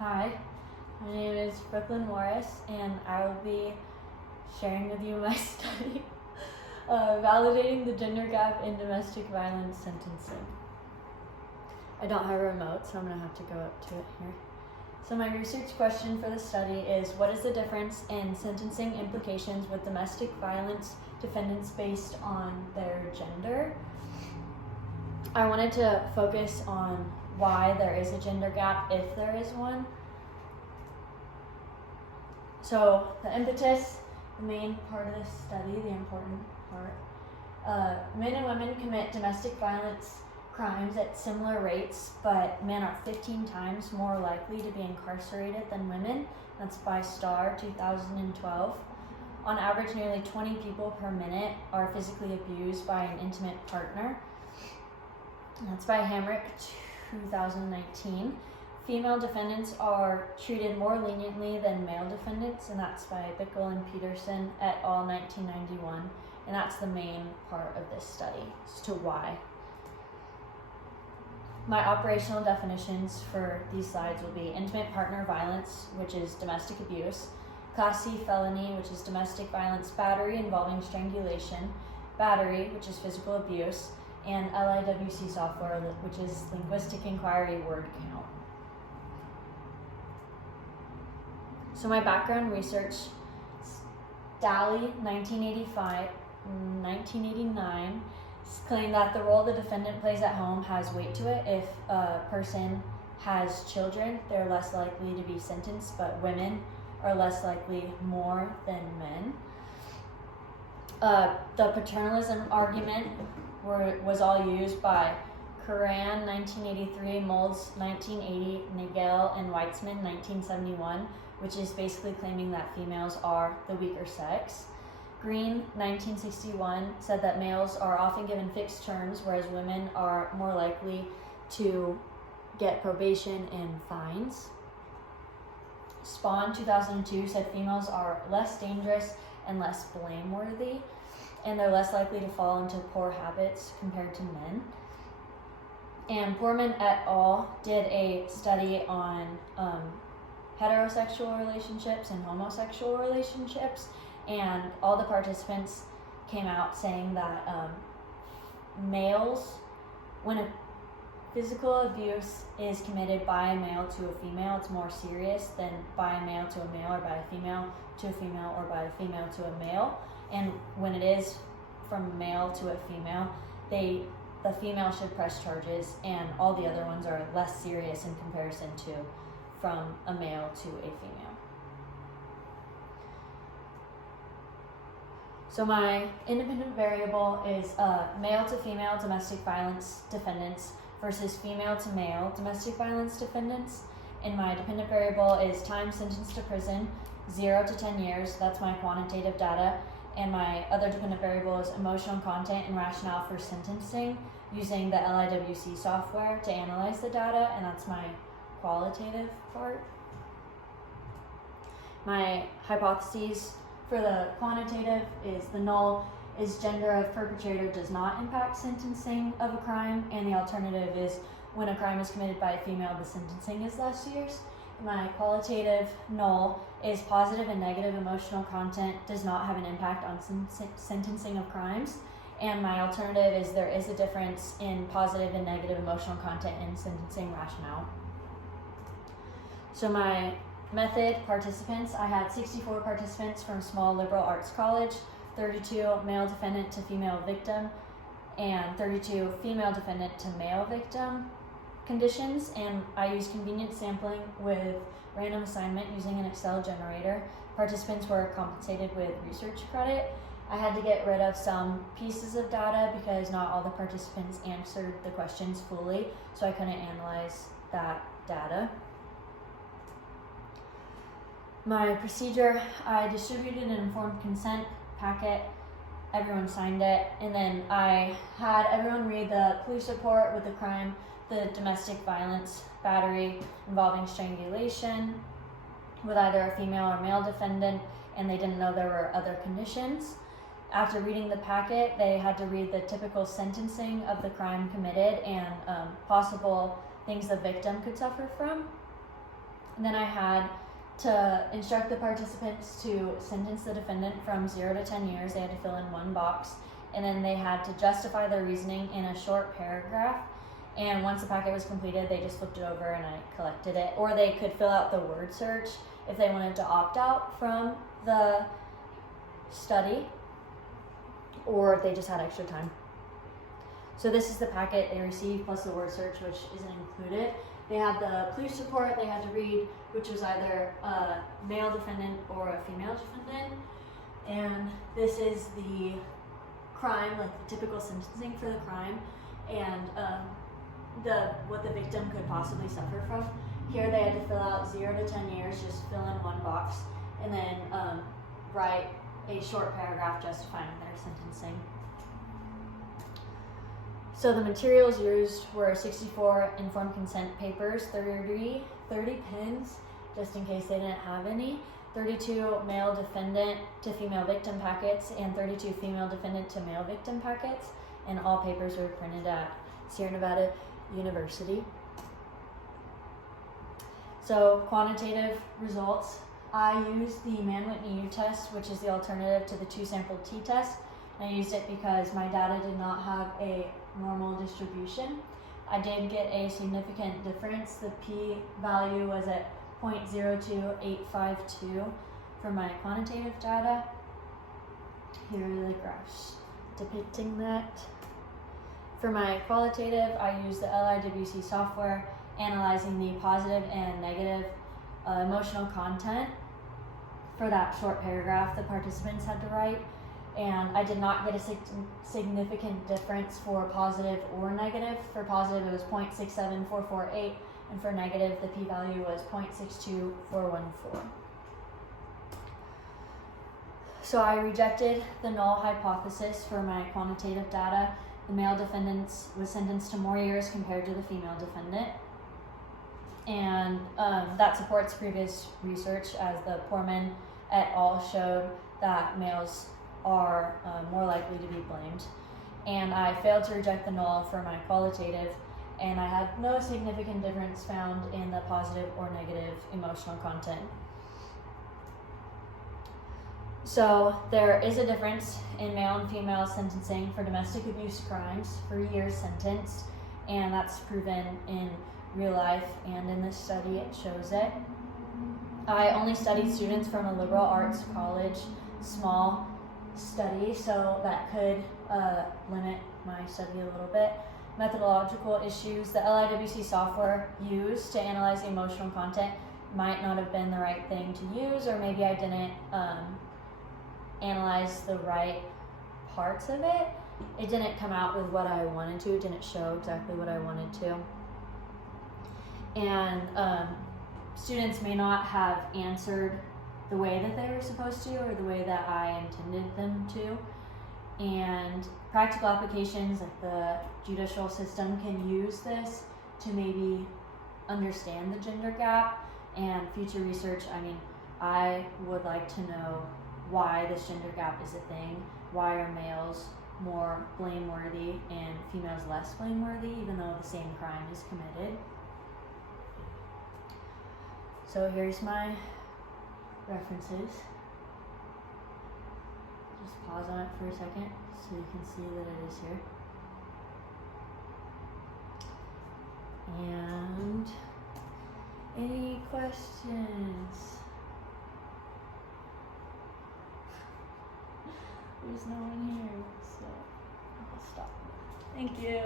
Hi, my name is Brooklyn Morris, and I will be sharing with you my study validating the gender gap in domestic violence sentencing. I don't have a remote, so I'm going to have to go up to it here. So my research question for the study is, what is the difference in sentencing implications with domestic violence defendants based on their gender? I wanted to focus on why there is a gender gap, if there is one. So the impetus, the main part of this study, the important part, men and women commit domestic violence crimes at similar rates, but men are 15 times more likely to be incarcerated than women. That's by Starr, 2012. On average, nearly 20 people per minute are physically abused by an intimate partner. That's by Hamrick, 2019. Female defendants are treated more leniently than male defendants, and that's by Bickel and Peterson et al. 1991. And that's the main part of this study, as to why. My operational definitions for these slides will be intimate partner violence, which is domestic abuse, Class C felony, which is domestic violence battery involving strangulation, battery, which is physical abuse, and LIWC software, which is linguistic inquiry word count. So my background research, Daly, 1989, claimed that the role the defendant plays at home has weight to it. If a person has children, they're less likely to be sentenced, but women are less likely more than men. The paternalism argument was all used by Curran, 1983, Molds, 1980, Nagel, and Weitzman, 1971, which is basically claiming that females are the weaker sex. Green, 1961, said that males are often given fixed terms, whereas women are more likely to get probation and fines. Spawn, 2002, said females are less dangerous and less blameworthy, and they're less likely to fall into poor habits compared to men. And Borman et al. Did a study on heterosexual relationships and homosexual relationships, and all the participants came out saying that males, when a physical abuse is committed by a male to a female, it's more serious than by a male to a male, or by a female to a female, or by a female to a male. And when it is from a male to a female, the female should press charges, and all the other ones are less serious in comparison to from a male to a female. So my independent variable is male to female domestic violence defendants versus female to male domestic violence defendants. And my dependent variable is time sentenced to prison, 0 to 10 years. That's my quantitative data. And my other dependent variable is emotional content and rationale for sentencing, using the LIWC software to analyze the data, and that's my qualitative part. My hypotheses for the quantitative is the null is gender of perpetrator does not impact sentencing of a crime, and the alternative is when a crime is committed by a female, the sentencing is less years. My qualitative null is positive and negative emotional content does not have an impact on sentencing of crimes, and my alternative is there is a difference in positive and negative emotional content in sentencing rationale. So my method participants, I had 64 participants from small liberal arts college, 32 male defendant to female victim, and 32 female defendant to male victim conditions, and I used convenient sampling with random assignment using an Excel generator. Participants were compensated with research credit. I had to get rid of some pieces of data because not all the participants answered the questions fully, so I couldn't analyze that data. My procedure, I distributed an informed consent packet, everyone signed it, and then I had everyone read the police report with the crime, the domestic violence battery involving strangulation with either a female or male defendant, and they didn't know there were other conditions. After reading the packet, they had to read the typical sentencing of the crime committed and possible things the victim could suffer from. And then I had to instruct the participants to sentence the defendant from 0 to 10 years. They had to fill in one box. And then they had to justify their reasoning in a short paragraph. And once the packet was completed, they just flipped it over and I collected it. Or they could fill out the word search if they wanted to opt out from the study, or if they just had extra time. So this is the packet they received plus the word search, which isn't included. They had the police report they had to read, which was either a male defendant or a female defendant. And this is the crime, like the typical sentencing for the crime, and what the victim could possibly suffer from. Here they had to fill out 0 to 10 years, just fill in one box, and then write a short paragraph justifying their sentencing. So the materials used were 64 informed consent papers, 30 pins, just in case they didn't have any, 32 male defendant to female victim packets, and 32 female defendant to male victim packets, and all papers were printed at Sierra Nevada University. So quantitative results, I used the Mann-Whitney U-test, which is the alternative to the two-sample t-test. And I used it because my data did not have a normal distribution. I did get a significant difference. The p-value was at 0.02852 for my quantitative data. Here are the graphs depicting that. For my qualitative, I used the LIWC software, analyzing the positive and negative emotional content for that short paragraph the participants had to write. And I did not get a significant difference for positive or negative. For positive, it was 0.67448, and for negative, the p-value was 0.62414. So I rejected the null hypothesis for my quantitative data. The male defendant was sentenced to more years compared to the female defendant. And that supports previous research, as the Poorman et al. Showed that males are more likely to be blamed. And I failed to reject the null for my qualitative, and I had no significant difference found in the positive or negative emotional content. So there is a difference in male and female sentencing for domestic abuse crimes, 3 years sentence, and that's proven in real life, and in this study it shows it. I only studied students from a liberal arts college, small study, so that could limit my study a little bit. Methodological issues, the LIWC software used to analyze the emotional content might not have been the right thing to use, or maybe I didn't analyze the right parts of it. It didn't come out with what I wanted to, it didn't show exactly what I wanted to. And students may not have answered the way that they were supposed to, or the way that I intended them to. And practical applications like the judicial system can use this to maybe understand the gender gap. And future research, I would like to know why this gender gap is a thing. Why are males more blameworthy and females less blameworthy, even though the same crime is committed? So here's my references. Just pause on it for a second so you can see that it is here. And any questions? There's no one here, so I'll stop. Thank you.